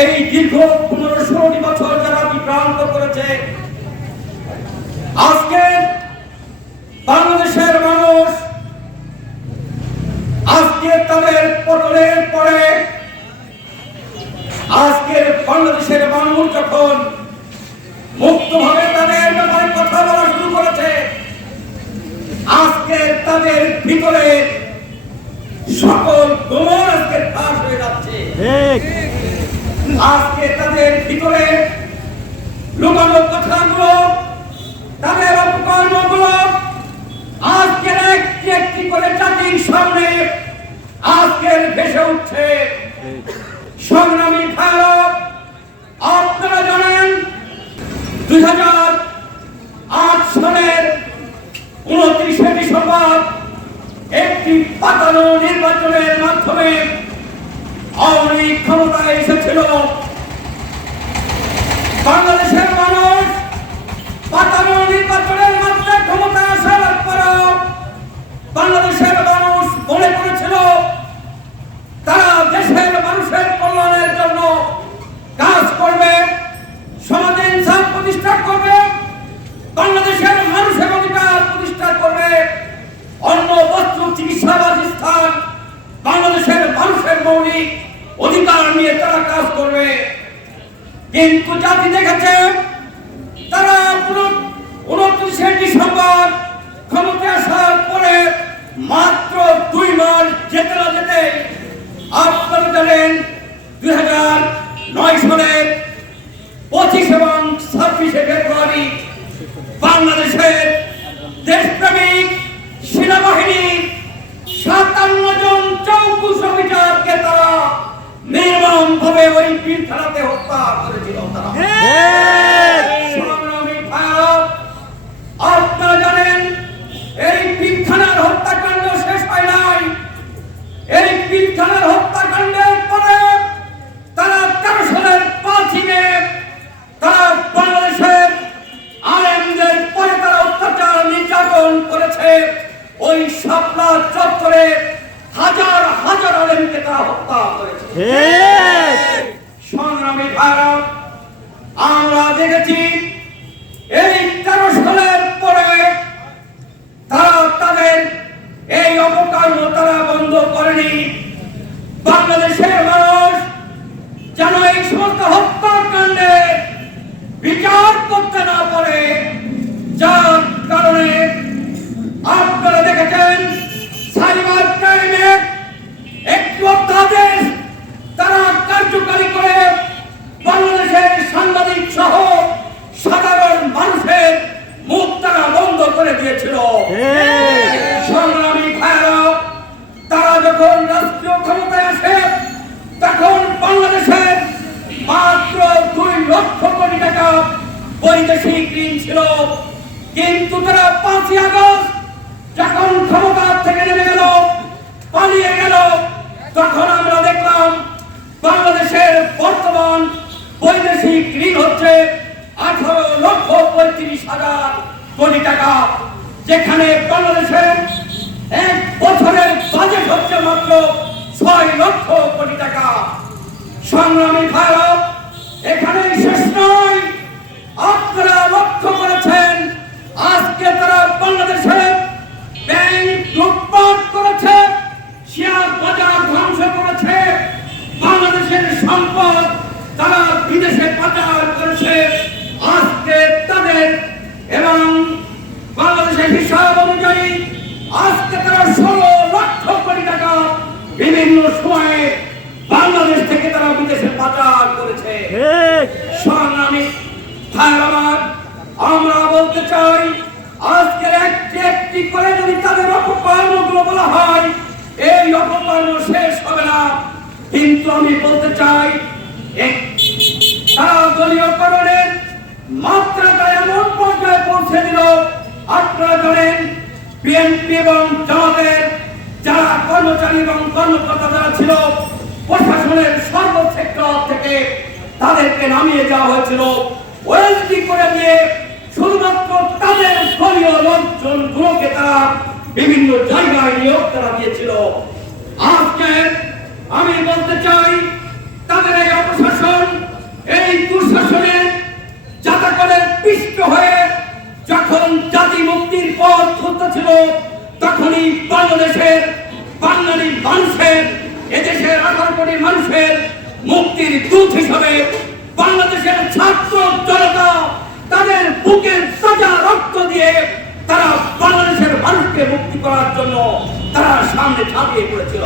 এই দীর্ঘ 15-16 বছর যারা বিভ্রান্ত করেছে, আজকে বাংলাদেশের মানুষ আজকে তাদের পতনের পরে আজকে বাংলাদেশের মানুষ যখন মুক্তভাবে তাদের ব্যাপারে কথা বলা শুরু করেছে, আজকে তাদের ভিতরে সকল গোমর আজকে ফাঁস হয়ে যাচ্ছে। আজকে তাদের ভিতরে লুকানো কথাগুলো, তাদের অপকর্মগুলো আজকে একটি একটি করে জাতির সামনে আজকে ভেসে উঠছে। সংগ্রামী ভারত, আপনারা জানেন 2008 সালের 29শে ডিসেম্বর একটি পাতানো নির্বাচনের মাধ্যমে আওয়ামী লীগ ক্ষমতায় এসেছিল। বাংলাদেশের মানুষ পাতানো নির্বাচনের মাধ্যমে ক্ষমতায় আসার পরও বাংলাদেশের মানুষ মনে করেছিল তারা দেশের মানুষের কল্যাণের জন্য কাজ করবে, সমাজে ইনসাফ প্রতিষ্ঠা করবে, বাংলাদেশের মানুষের অধিকার প্রতিষ্ঠা করবে, অন্ন বস্ত্র চিকিৎসা স্থান বাংলাদেশের মানুষের মৌলিক অধিকার নিয়ে তারা কাজ করবে। কিন্তু জাতি দেখেছে তারা 29শে ডিসেম্বর ক্ষমতায় আসার পরে মাত্র 2 মাস যেতে না যেতে আপনারা জানেন 2009 সালের 25 এবং 26শে ফেব্রুয়ারি বাংলাদেশের দেশপ্রেমিক সেনাবাহিনীর 57 জন চৌকুশ অফিসারকে তারা নির্মমভাবে ওই পিলখানাতে হত্যা করেছিল। সংগ্রামী ভারত, আপনারা জানেন এই পিলখানার হত্যাকাণ্ড শেষ হয় নাই। এই পিলখানার হত্যাকাণ্ডের পরে তারা 13 সালের 5ই মে তারা বাংলাদেশের আলেমদের পরে তারা অত্যাচার নির্যাতন করেছে। ওই শাপলা চত্বরে হাজার হাজার আলেমকে তারা হত্যা করেছে। সংগ্রামী ভারত, আমরা দেখেছি এই 13 সালের পরে তারা তাদের এই অপকর্ম তারা বন্ধ করেনি। বাংলাদেশের মানুষ যেন এই সমস্ত হত্যাকাণ্ডে বিচার করতে না পারে, যার কারণে আপনারা দেখেছেন সাইবার ক্রাইমে একটি অধ্যাদেশ তারা কার্যকারী করে বাংলাদেশের সাংবাদিক সহ সাধারণ মানুষের মুখ তারা বন্ধ করে দিয়েছিল। সংগ্রামী ভারত, তারা যখন রাষ্ট্রীয় ক্ষমতায় আসে তখন বাংলাদেশের মাত্র 2 লক্ষ কোটি টাকা বৈদেশিক ঋণ ছিল। কিন্তু তারা 5ই আগস্ট যখন ক্ষমতা থেকে নেমে গেল, পালিয়ে গেল, তখন আমরা দেখলাম বাংলাদেশের বর্তমান বৈদেশিক ঋণ হচ্ছে 18,35,000 কোটি টাকা, যেখানে বাংলাদেশের 1 বছরের বাজেট হচ্ছে মাত্র 6 লক্ষ কোটি টাকা। সংগ্রামী ভারত, এখানে শেষ নয়। আপনারা লক্ষ্য করেছেন আজকে তারা বাংলাদেশের ব্যাংক লুটপাট করেছে, শেয়ার বাজার ধ্বংস করেছে, বাংলাদেশের সম্পদ তারা বিদেশে পাচার করেছে। আজকে তাদের এবং বাংলাদেশের হিসাব অনুযায়ী আজকে তারা 16 লক্ষ কোটি টাকা বিভিন্ন সময়ে বাংলাদেশ থেকে তারা বিদেশে পাচার করেছে। সংগ্রামী ভাইরা, আমরা বলতে চাই আজকে একটি একটি করে যদি তাদের অপকর্মগুলো বলা হয়, এই অপকর্ম শেষ হবে না। কিন্তু আমি বলতে চাই তারা দলীয়করণের মাত্রাটা এমন পর্যায়ে পৌঁছে দিল। আপনারা জানেন বিএনপি এবং জামাতের যারা কর্মচারী এবং কর্মকর্তা যারা ছিল, প্রশাসনের সর্বসেক্টর থেকে তাদেরকে নামিয়ে দেওয়া হয়েছিল। ওএসডি করে দিয়ে শুধুমাত্র তাদের দলীয় লোকজনগুলোকে তারা বিভিন্ন জায়গায় নিয়োগ করা দিয়েছিল। আজকে আমি বলতে চাই তাদের এই অপশাসন এই দুঃশাসনে যাতা করে পিষ্ট হয়ে যখন জাতি মুক্তির পথ খুলতেছিল, তখনই বাংলাদেশের বাঙালি মানুষের, এদেশের 18 কোটি মানুষের মুক্তির দূত হিসাবে বাংলাদেশের ছাত্র জনতা তাদের বুকের তাজা রক্ত দিয়ে তারা বাংলাদেশের মানুষকে মুক্তি করার জন্য তারা সামনে ঝাঁপিয়ে পড়েছিল।